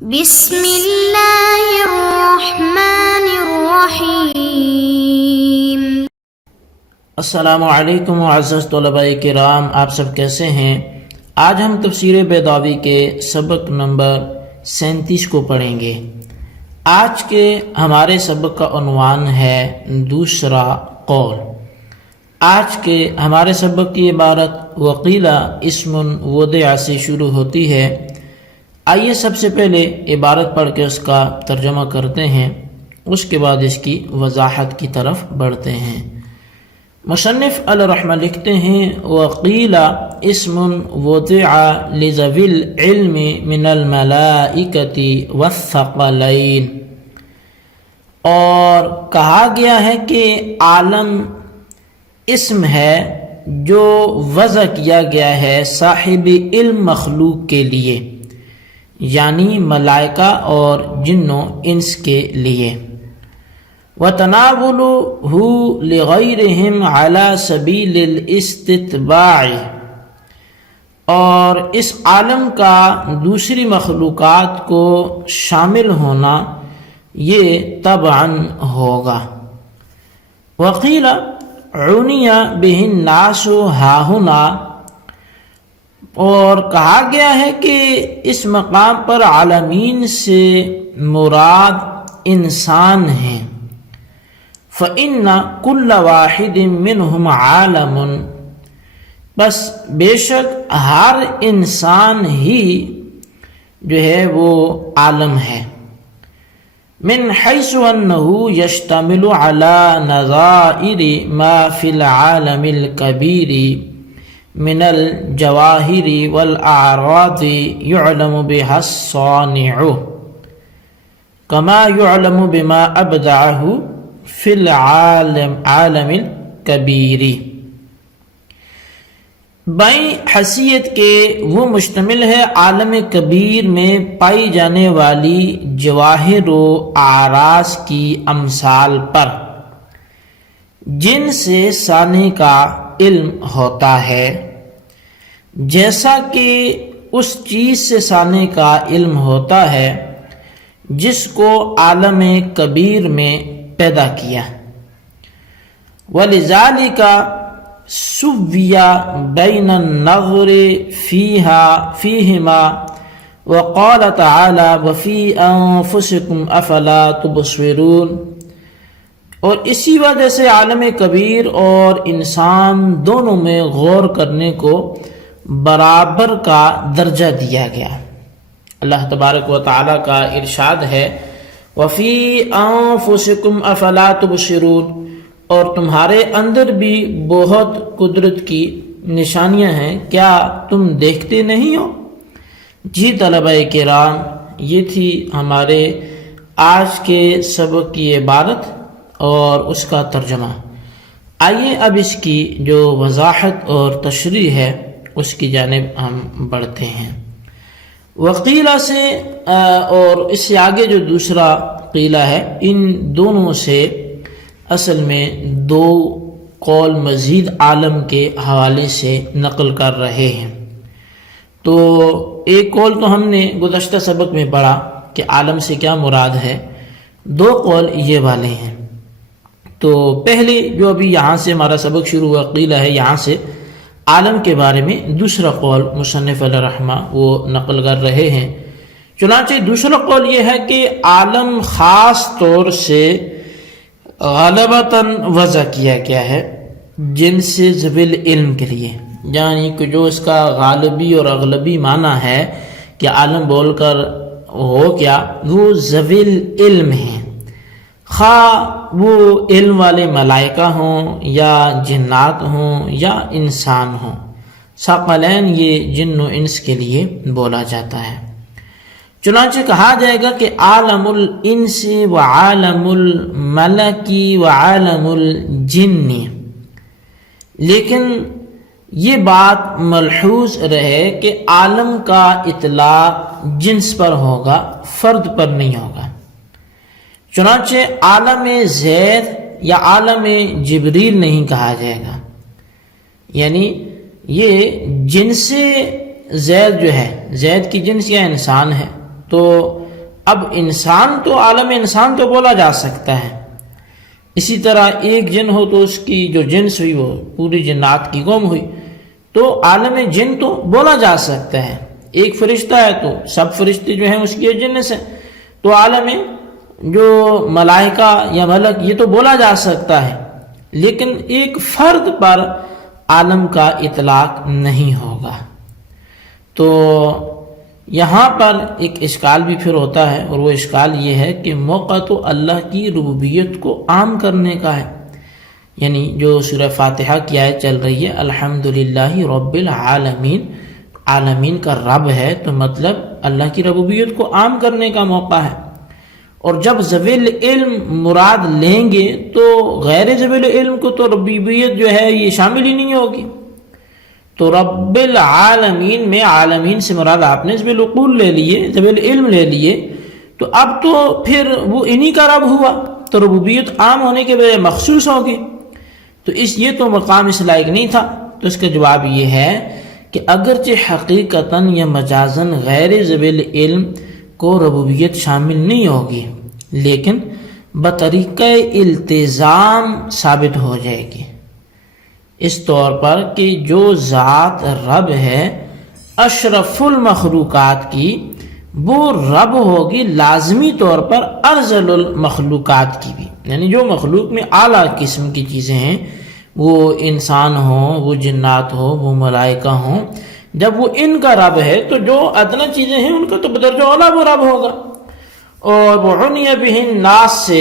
بسم اللہ الرحمن الرحیم۔ السلام علیکم معزز طلباء کرام، آپ سب کیسے ہیں؟ آج ہم تفسیر بیضاوی کے سبق نمبر 37 کو پڑھیں گے۔ آج کے ہمارے سبق کا عنوان ہے دوسرا قول۔ آج کے ہمارے سبق کی عبارت وقیلہ اسم وضع سے شروع ہوتی ہے۔ آئیے سب سے پہلے عبارت پڑھ کے اس کا ترجمہ کرتے ہیں، اس کے بعد اس کی وضاحت کی طرف بڑھتے ہیں۔ مصنف علیہ رحمہ لکھتے ہیں وقیل اسم وضع لذوی العلم من الملائکۃ والثقلین، اور کہا گیا ہے کہ عالم اسم ہے جو وضع کیا گیا ہے صاحب علم مخلوق کے لیے، یعنی ملائکہ اور جن و انس کے لیے۔ وَتَنَاوُلُهُ لِغَيْرِهِمْ عَلَى سَبِيلِ الْاِسْتِتْبَاعِ، اور اس عالم کا دوسری مخلوقات کو شامل ہونا یہ طبعاً ہوگا۔ وَقِيلَ عُنِيَ بِهِ النَّاسُ هَاهُنَا، اور کہا گیا ہے کہ اس مقام پر عالمین سے مراد انسان ہیں۔ فَإِنَّ كُلَّ وَاحِدٍ مِّنْهُمْ عَالَمٌ، بس بے شک ہر انسان ہی جو ہے وہ عالم ہے۔ مِنْ حَيْثُ أَنَّهُ يَشْتَمِلُ عَلَى نَظَائِرِ مَا فِي الْعَالَمِ الْكَبِيرِ من الجواہر والاعراض يعلم بها الصانع كما يعلم بما ابدعه في العالم الكبير، بائیں حیثیت کے وہ مشتمل ہے عالم کبیر میں پائی جانے والی جواہر و اعراض کی امثال پر، جن سے صانع کا علم ہوتا ہے، جیسا کہ اس چیز سے صانع کا علم ہوتا ہے جس کو عالم کبیر میں پیدا کیا۔ وَلِذَلِكَ سُوِّيَ بَيْنَ النَّظْرِ فِيهِمَا وَقَالَ تَعَالَى وَفِي أَنفُسِكُمْ أَفَلَا تُبْصِرُونَ، اور اسی وجہ سے عالم کبیر اور انسان دونوں میں غور کرنے کو برابر کا درجہ دیا گیا۔ اللہ تبارک و تعالیٰ کا ارشاد ہے وَفِي أَنفُسِكُمْ أَفَلَا تُبْصِرُونَ، اور تمہارے اندر بھی بہت قدرت کی نشانیاں ہیں، کیا تم دیکھتے نہیں ہو؟ جی طلبہ کرام، یہ تھی ہمارے آج کے سبق کی عبارت اور اس کا ترجمہ۔ آئیے اب اس کی جو وضاحت اور تشریح ہے اس کی جانب ہم بڑھتے ہیں۔ وقیلہ سے اور اس سے آگے جو دوسرا قیلہ ہے، ان دونوں سے اصل میں دو قول مزید عالم کے حوالے سے نقل کر رہے ہیں۔ تو ایک قول تو ہم نے گزشتہ سبق میں پڑھا کہ عالم سے کیا مراد ہے، دو قول یہ والے ہیں۔ تو پہلے جو ابھی یہاں سے ہمارا سبق شروع ہوا قیلہ ہے، یہاں سے عالم کے بارے میں دوسرا قول مصنف علیہ رحمہ وہ نقل کر رہے ہیں۔ چنانچہ دوسرا قول یہ ہے کہ عالم خاص طور سے غالباً وضع کیا گیا ہے جنس ذوی العلم کے لیے، یعنی کہ جو اس کا غالبی اور اغلبی معنی ہے کہ عالم بول کر ہو کیا، وہ ذوی العلم ہیں، خواہ وہ علم والے ملائکہ ہوں یا جنات ہوں یا انسان ہوں۔ ثقلین یہ جن و انس کے لیے بولا جاتا ہے۔ چنانچہ کہا جائے گا کہ عالم الانس وعالم الملک وعالم الجن، لیکن یہ بات ملحوظ رہے کہ عالم کا اطلاق جنس پر ہوگا، فرد پر نہیں ہوگا۔ چنانچہ عالم زید یا عالم جبریل نہیں کہا جائے گا، یعنی یہ جنس زید جو ہے، زید کی جنس یا انسان ہے، تو اب انسان تو عالم انسان تو بولا جا سکتا ہے، اسی طرح ایک جن ہو تو اس کی جو جنس ہوئی وہ پوری جنات کی قوم ہوئی، تو عالم جن تو بولا جا سکتا ہے، ایک فرشتہ ہے تو سب فرشتے جو ہیں اس کی جنس ہے، تو عالم جو ملائکہ یا ملک یہ تو بولا جا سکتا ہے، لیکن ایک فرد پر عالم کا اطلاق نہیں ہوگا۔ تو یہاں پر ایک اشکال بھی پھر ہوتا ہے، اور وہ اشکال یہ ہے کہ موقع تو اللہ کی ربوبیت کو عام کرنے کا ہے، یعنی جو سورہ فاتحہ کی آیت چل رہی ہے الحمدللہ رب العالمین، عالمین کا رب ہے تو مطلب اللہ کی ربوبیت کو عام کرنے کا موقع ہے، اور جب ذوی علم مراد لیں گے تو غیر ذوی علم کو تو ربوبیت جو ہے یہ شامل ہی نہیں ہوگی۔ تو رب العالمین میں عالمین سے مراد آپ نے ذوی العقول لے لیے، ذوی علم لے لیے، تو اب تو پھر وہ انہی کا رب ہوا، تو ربوبیت عام ہونے کے بجائے مخصوص ہوگی، تو یہ تو مقام اس لائق نہیں تھا۔ تو اس کا جواب یہ ہے کہ اگرچہ حقیقتاً یا مجازاً غیر ذوی علم کو ربوبیت شامل نہیں ہوگی، لیکن بطریقہ التزام ثابت ہو جائے گی، اس طور پر کہ جو ذات رب ہے اشرف المخلوقات کی، وہ رب ہوگی لازمی طور پر ارذل المخلوقات کی بھی، یعنی جو مخلوق میں اعلیٰ قسم کی چیزیں ہیں، وہ انسان ہوں، وہ جنات ہوں، وہ ملائکہ ہوں، جب وہ ان کا رب ہے تو جو ادنا چیزیں ہیں ان کا تو بدرجہ اولیٰ وہ رب ہوگا۔ اور وعنی بہ الناس سے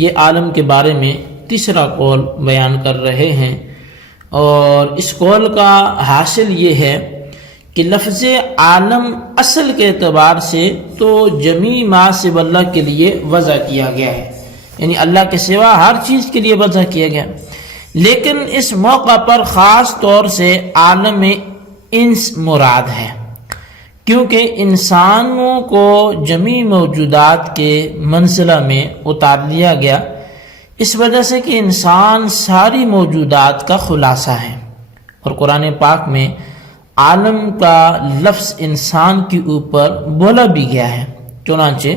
یہ عالم کے بارے میں تیسرا قول بیان کر رہے ہیں، اور اس قول کا حاصل یہ ہے کہ لفظ عالم اصل کے اعتبار سے تو جمیع ما سوی اللہ کے لیے وضع کیا گیا ہے، یعنی اللہ کے سوا ہر چیز کے لیے وضع کیا گیا، لیکن اس موقع پر خاص طور سے عالم انس مراد ہے، کیونکہ انسانوں کو جمیع موجودات کے منزلہ میں اتار لیا گیا، اس وجہ سے کہ انسان ساری موجودات کا خلاصہ ہے، اور قرآن پاک میں عالم کا لفظ انسان کے اوپر بولا بھی گیا ہے۔ چنانچہ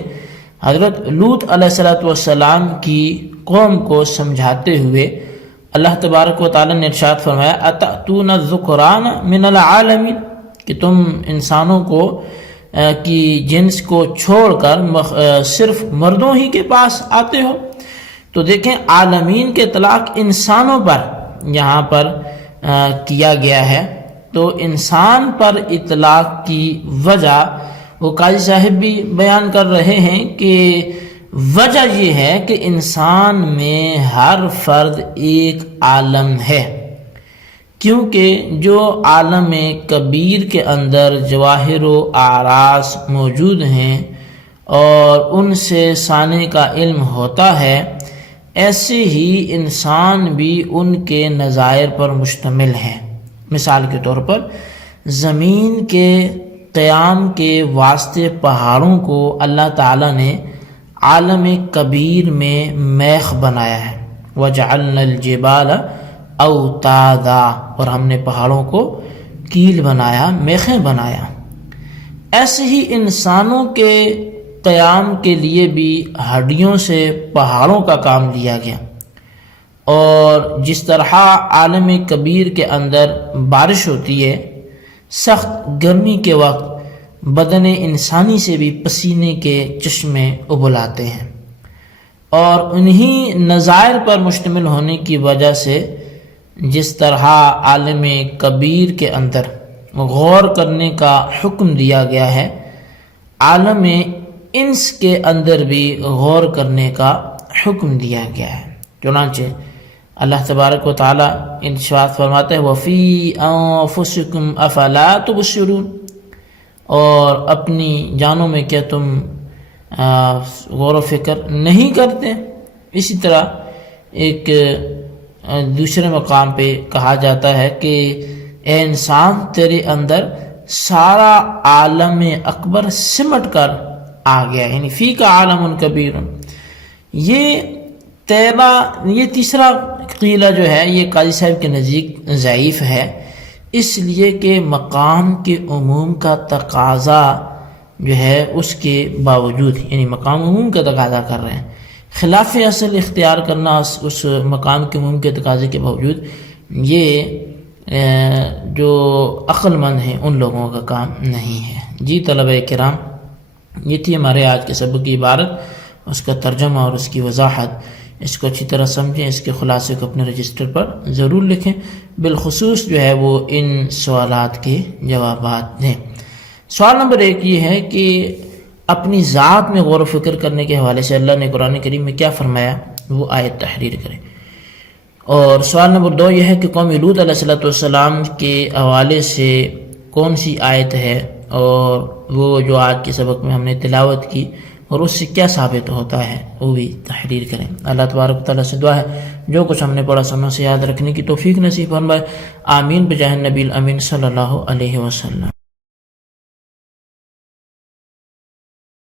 حضرت لوط علیہ السلام کی قوم کو سمجھاتے ہوئے اللہ تبارک و تعالیٰ نے ارشاد فرمایا اتأتون الذکران من العالمین، کہ تم انسانوں کو کی جنس کو چھوڑ کر صرف مردوں ہی کے پاس آتے ہو۔ تو دیکھیں عالمین کے اطلاق انسانوں پر یہاں پر کیا گیا ہے، تو انسان پر اطلاق کی وجہ وہ قاضی صاحب بھی بیان کر رہے ہیں کہ وجہ یہ ہے کہ انسان میں ہر فرد ایک عالم ہے، کیونکہ جو عالم کبیر کے اندر جواہر و اعراض موجود ہیں اور ان سے ثانی کا علم ہوتا ہے، ایسے ہی انسان بھی ان کے نظائر پر مشتمل ہے۔ مثال کے طور پر زمین کے قیام کے واسطے پہاڑوں کو اللہ تعالیٰ نے عالم کبیر میں میخ بنایا ہے، وَجَعَلْنَا الْجِبَالَ أَوْتَادًا، اور ہم نے پہاڑوں کو کیل بنایا، میخیں بنایا۔ ایسے ہی انسانوں کے قیام کے لیے بھی ہڈیوں سے پہاڑوں کا کام لیا گیا، اور جس طرح عالم کبیر کے اندر بارش ہوتی ہے، سخت گرمی کے وقت بدن انسانی سے بھی پسینے کے چشمے ابل آتے ہیں، اور انہی نظائر پر مشتمل ہونے کی وجہ سے جس طرح عالم کبیر کے اندر غور کرنے کا حکم دیا گیا ہے، عالم انس کے اندر بھی غور کرنے کا حکم دیا گیا ہے۔ چنانچہ اللہ تبارک و تعالیٰ ارشاد فرماتے ہیں وَفِي أَنفُسِكُمْ أَفَلَا تُبْصِرُونَ، اور اپنی جانوں میں کیا تم غور و فکر نہیں کرتے۔ اسی طرح ایک دوسرے مقام پہ کہا جاتا ہے کہ اے انسان تیرے اندر سارا عالم اکبر سمٹ کر آ گیا، یعنی فی کا عالم کبیر۔ یہ تیسرا قیلہ جو ہے یہ قاضی صاحب کے نزدیک ضعیف ہے، اس لیے کہ مقام کے عموم کا تقاضا جو ہے اس کے باوجود یعنی مقام عموم کا تقاضا کر رہے ہیں، خلاف اصل اختیار کرنا اس مقام کے عموم کے تقاضے کے باوجود، یہ جو عقل مند ہیں ان لوگوں کا کام نہیں ہے۔ جی طلبہ کرام، یہ تھی ہمارے آج کے سبق کی عبارت، اس کا ترجمہ اور اس کی وضاحت۔ اس کو اچھی طرح سمجھیں، اس کے خلاصے کو اپنے رجسٹر پر ضرور لکھیں، بالخصوص جو ہے وہ ان سوالات کے جوابات دیں۔ سوال نمبر 1 یہ ہے کہ اپنی ذات میں غور و فکر کرنے کے حوالے سے اللہ نے قرآن کریم میں کیا فرمایا، وہ آیت تحریر کریں۔ اور سوال نمبر 2 یہ ہے کہ قوم لوط علیہ السلام کے حوالے سے کون سی آیت ہے، اور وہ جو آج کے سبق میں ہم نے تلاوت کی اور اس سے کیا ثابت ہوتا ہے، وہ بھی تحریر کریں۔ اللہ تبارک و تعالیٰ سے دعا ہے جو کچھ ہم نے پڑھا سنوں سے یاد رکھنے کی توفیق نصیب فرمائے۔ آمین بجاہ النبی الامین صلی اللہ علیہ وسلم۔